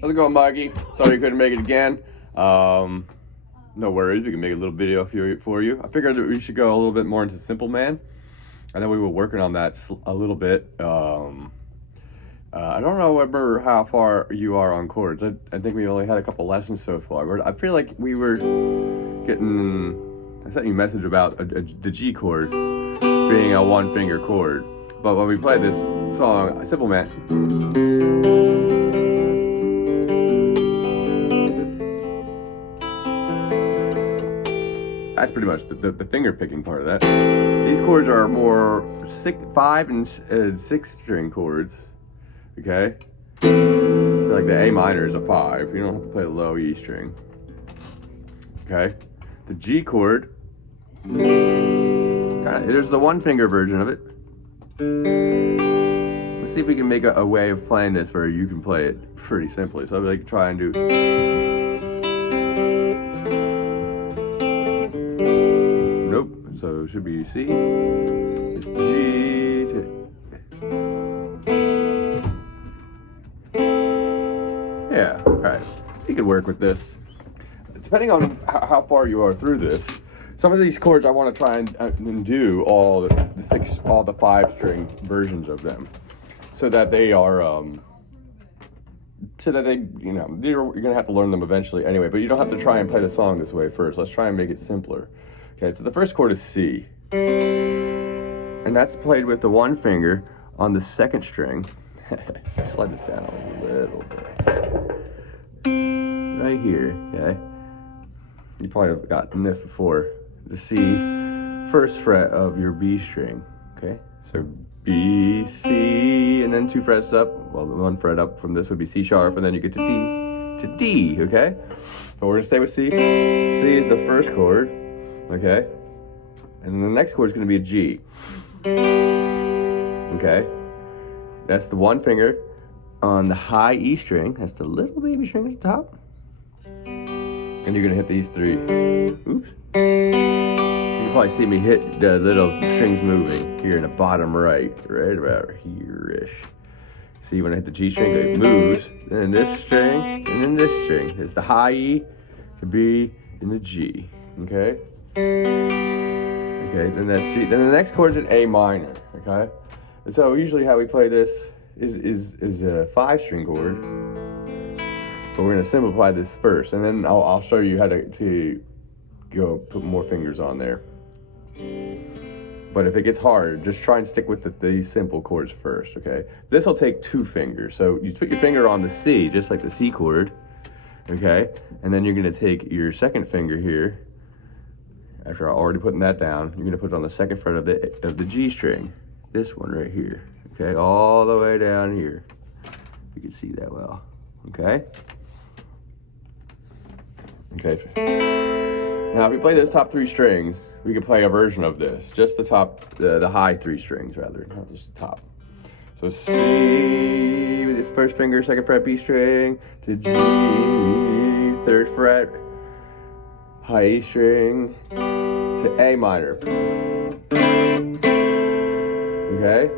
How's it going, Mikey? Sorry you couldn't make it again. No worries, we can make a little video for you. I figured that we should go a little bit more into Simple Man. I know we were working on that a little bit. I don't know how far you are on chords. I think we only had a couple lessons so far. I feel like we were getting... I sent you a message about the G chord being a one-finger chord. But when we play this song, Simple Man... That's pretty much the finger picking part of that. These chords are more 5 and 6 string chords. Okay? So like the A minor is a 5. You don't have to play the low E string. Okay? The G chord, there's the one finger version of it. Let's see if we can make a way of playing this where you can play it pretty simply. So I'm like try and do. So it should be C, it's G, yeah, alright, you can work with this. Depending on how far you are through this, some of these chords I want to try and do all the 5 string versions of them, so that they are, you're going to have to learn them eventually anyway, but you don't have to try and play the song this way first. Let's try and make it simpler. Okay, so the first chord is C, and that's played with the one finger on the 2nd string. Slide this down a little bit. Right here, okay? You probably have gotten this before. The C, 1st fret of your B string, okay? So B, C, and then 2 frets up. Well, the 1 fret up from this would be C sharp, and then you get to D, okay? But we're gonna stay with C. C is the 1st chord. Okay, and then the next chord is going to be a G. Okay, that's the one finger on the high E string. That's the little baby string at the top. And you're going to hit these 3. Oops. You can probably see me hit the little strings moving here in the bottom right about here-ish. See, when I hit the G string, it moves. And then this string, and then this string. It's the high E, the B, and the G. Okay? Okay, then that's G. Then the next chord is an A minor. Okay, and so usually how we play this is a 5 string chord, but we're gonna simplify this first, and then I'll show you how to go put more fingers on there. But if it gets hard, just try and stick with these simple chords first. Okay, this will take 2 fingers. So you put your finger on the C, just like the C chord. Okay, and then you're gonna take your 2nd finger here. After already putting that down, you're gonna put it on the 2nd fret of the G string. This one right here, okay? All the way down here. You can see that well, okay? Okay. Now, if we play those top 3 strings, we can play a version of this. Just the high 3 strings, rather, not just the top. So C with the 1st finger, 2nd fret B string, to G, 3rd fret, high E string, to A minor. Okay?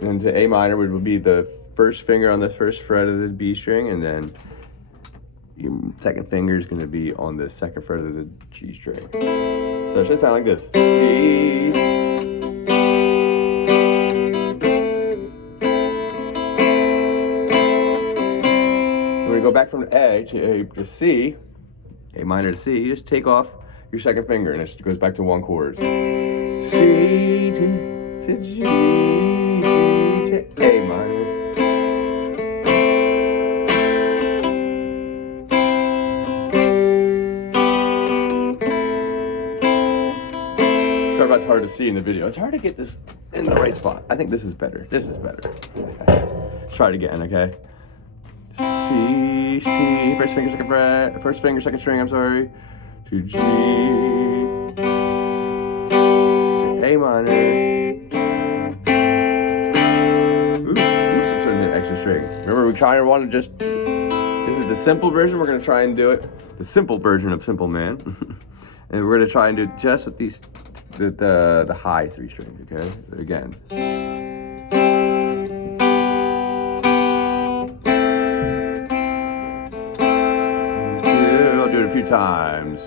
And to A minor would be the 1st finger on the 1st fret of the B string, and then your 2nd finger is going to be on the 2nd fret of the G string. So it should sound like this. C. When we go back from A to C, A minor to C, you just take off your 2nd finger and it goes back to 1 chord. C to G to A minor. Sorry about it's hard to see in the video. It's hard to get this in the right spot. I think this is better. This is better. Let's try it again, okay? C, C, 1st finger, 2nd fret, 1st finger, 2nd string, I'm sorry, to G, to A minor. Oops, I'm starting to hit extra strings. Remember, we kind of want to just, this is the simple version, we're going to try and do it, the simple version of Simple Man. And we're going to try and do it just with these, the high 3 strings, okay? Again. few times.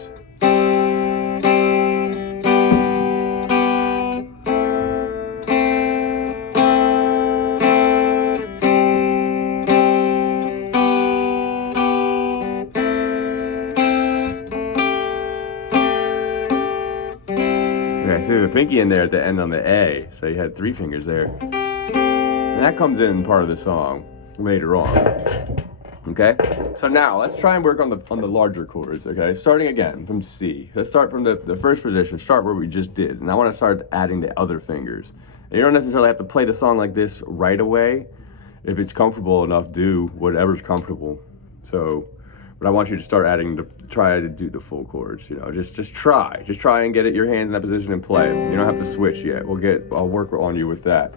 Okay, so the pinky in there at the end on the A, so you had 3 fingers there. And that comes in part of the song later on. Okay, so now let's try and work on the larger chords. Okay, starting again from C. Let's start from the first position. Start where we just did, and I want to start adding the other fingers. And you don't necessarily have to play the song like this right away. If it's comfortable enough, do whatever's comfortable. So, but I want you to start adding try to do the full chords. You know, just try and get your hands in that position and play it. You don't have to switch yet. I'll work on you with that.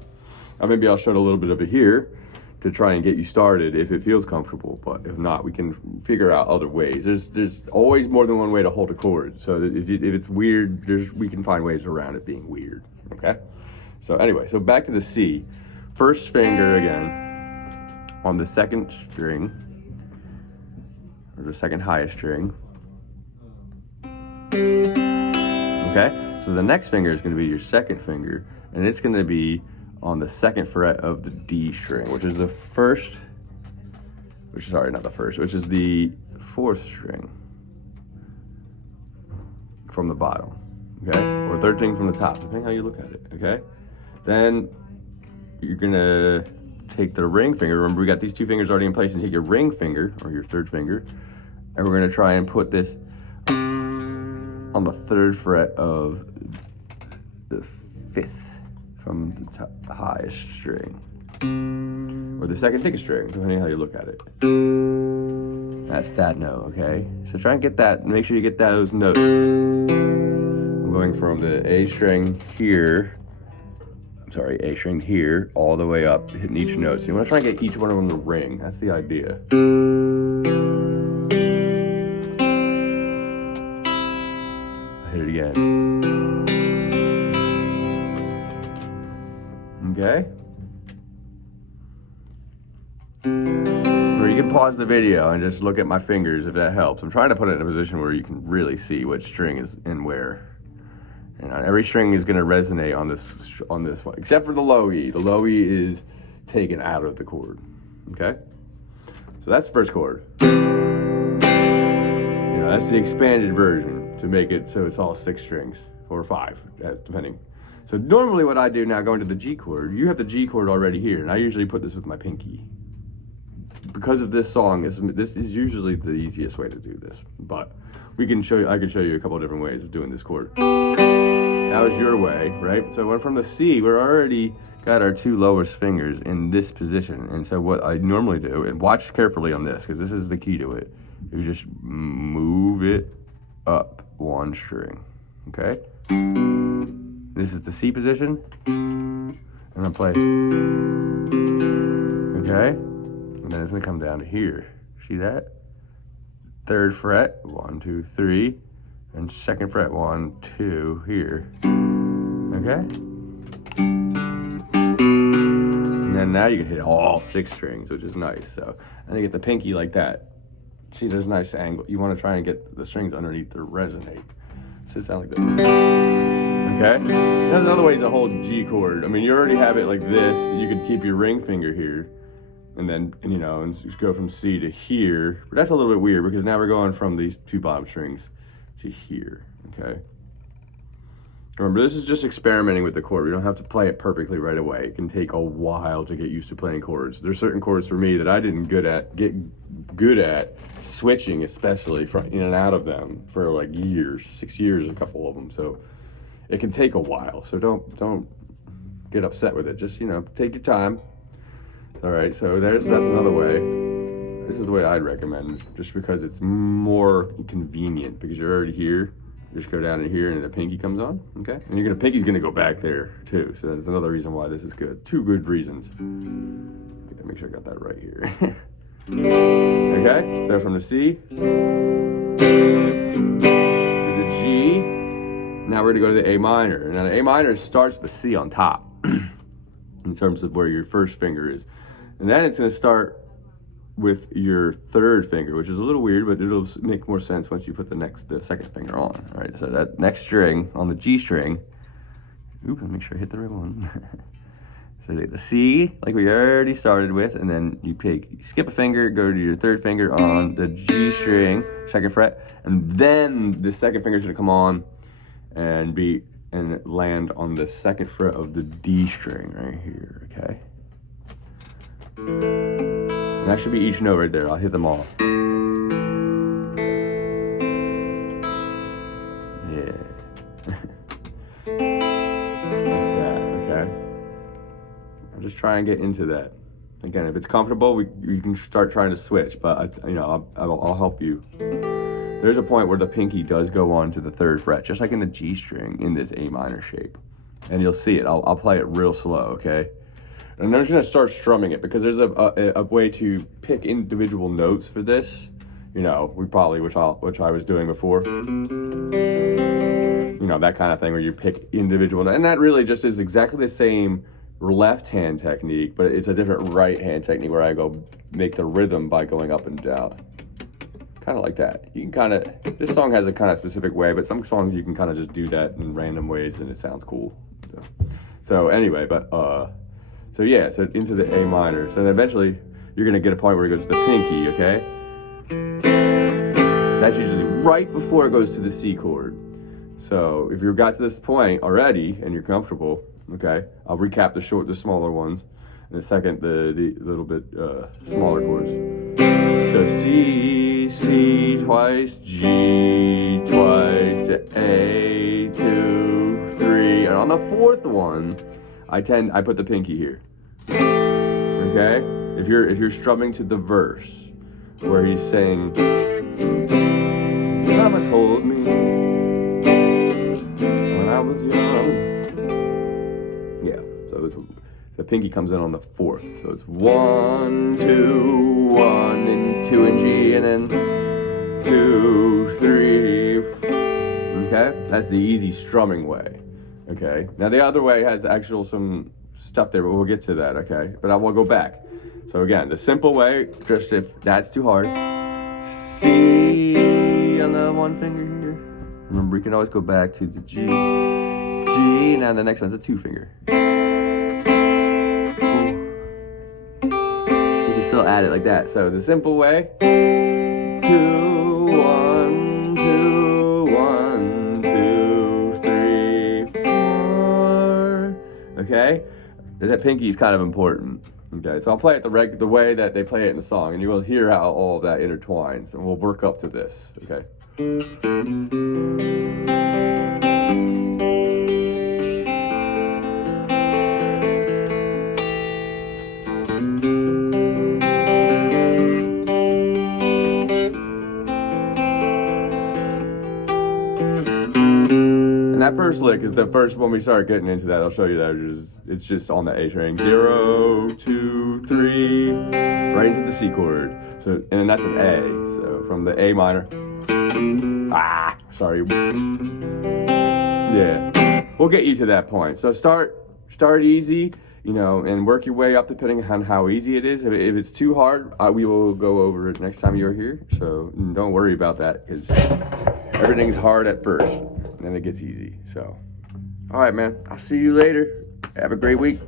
Maybe I'll show a little bit of it here to try and get you started if it feels comfortable, but if not, we can figure out other ways. There's always more than one way to hold a chord, so if it's weird, we can find ways around it being weird, okay? So anyway, so back to the C. First finger again on the second string, or the second highest string. Okay, so the next finger is gonna be your second finger, and it's gonna be on the second fret of the D string, which is the fourth string from the bottom, okay? Or third string from the top, depending how you look at it, okay? Then you're gonna take the ring finger. Remember, we got these 2 fingers already in place, and take your ring finger, or your third finger, and we're gonna try and put this on the 3rd fret of the 5th from the highest string, or the second thickest string, depending how you look at it. That's that note, okay? So try and get that, make sure you get those notes. I'm going from the A string here, all the way up, hitting each note. So you want to try and get each one of them to ring. That's the idea. I'll hit it again. Okay? Or you can pause the video and just look at my fingers if that helps. I'm trying to put it in a position where you can really see which string is in where. And every string is going to resonate on this one, except for the low E. The low E is taken out of the chord. Okay? So that's the first chord. You know, that's the expanded version to make it so it's all 6 strings, or 5, depending. So normally what I do now, going to the G chord, you have the G chord already here, and I usually put this with my pinky. Because of this song, this is usually the easiest way to do this, but I can show you a couple of different ways of doing this chord. That was your way, right? So went from the C, we're already got our 2 lowest fingers in this position, and so what I normally do, and watch carefully on this, because this is the key to it, you just move it up 1 string, okay? This is the C position, and I play, okay? And then it's gonna come down to here. See that? 3rd fret, 1, 2, 3, and 2nd fret, 1, 2, here. Okay? And then now you can hit all 6 strings, which is nice. So, and you get the pinky like that. See, there's a nice angle. You want to try and get the strings underneath to resonate. So it sounds like that. Okay? There's other ways to hold G chord. I mean, you already have it like this. You could keep your ring finger here, and then, you know, and just go from C to here. But that's a little bit weird because now we're going from these 2 bottom strings to here, okay? Remember, this is just experimenting with the chord. We don't have to play it perfectly right away. It can take a while to get used to playing chords. There's certain chords for me that I didn't get good at switching, especially from in and out of them for like years, 6 years, a couple of them. So it can take a while. So don't get upset with it. Just, you know, take your time. All right, so that's another way. This is the way I'd recommend, just because it's more convenient because you're already here. Just go down in here and the pinky comes on, okay? And pinky's gonna go back there too. So that's another reason why this is good. 2 good reasons. Okay, make sure I got that right here. Okay, so from the C to the G, now we're gonna go to the A minor. Now the A minor starts with the C on top in terms of where your first finger is. And then it's gonna start with your third finger, which is a little weird, but it'll make more sense once you put the second finger on. All right, so that next string on the G string, oop, make sure I hit the right one. So the C, like we already started with, and then you skip a finger, go to your third finger on the G string, second fret, and then the second finger is gonna come on and land on the second fret of the D string right here, okay? And that should be each note right there. I'll hit them all. Yeah. Like that, okay? I'll just try and get into that. Again, if it's comfortable, you can start trying to switch, but I'll help you. There's a point where the pinky does go on to the third fret, just like in the G string in this A minor shape. And you'll see it. I'll play it real slow, okay? And I'm just gonna start strumming it because there's a way to pick individual notes for this. You know, which I was doing before. You know, that kind of thing where you pick individual notes. And that really just is exactly the same left hand technique, but it's a different right hand technique where I go make the rhythm by going up and down. Kind of like that. You can this song has a kind of specific way, but some songs you can kind of just do that in random ways and it sounds cool. So anyway, so yeah, so into the A minor. So then eventually you're gonna get a point where it goes to the pinky, okay? That's usually right before it goes to the C chord. So if you've got to this point already and you're comfortable, okay, I'll recap the smaller ones. And the second, the little bit smaller chords. So C, C twice, G twice, A, 2, 3. And on the fourth one, I put the pinky here. Okay? If you're strumming to the verse where he's saying, Mama told me when I was young. Yeah, so the pinky comes in on the fourth. So it's 1, 2, 1, and 2 in G, and then 2, 3. Okay? That's the easy strumming way. Okay? Now the other way has actual some stuff there, but we'll get to that, okay? But I will go back. So again, the simple way, just if that's too hard, C on the one finger here. Remember, we can always go back to the G, G, and now the next one's a 2 finger. You can still add it like that. So the simple way, 2, 1, 2, 1, 2, 3, 4. Okay? That pinky is kind of important. Okay, so I'll play it the way that they play it in the song, and you will hear how all of that intertwines, and we'll work up to this, okay? And that first lick is the first when we start getting into that. I'll show you that. It's just on the A string. 0, 2, 3, right into the C chord. So, and that's an A. So from the A minor. Sorry. Yeah. We'll get you to that point. So start easy, you know, and work your way up depending on how easy it is. If it's too hard, we will go over it next time you're here. So don't worry about that because everything's hard at first. Then it gets easy. So, all right, man. I'll see you later. Have a great week.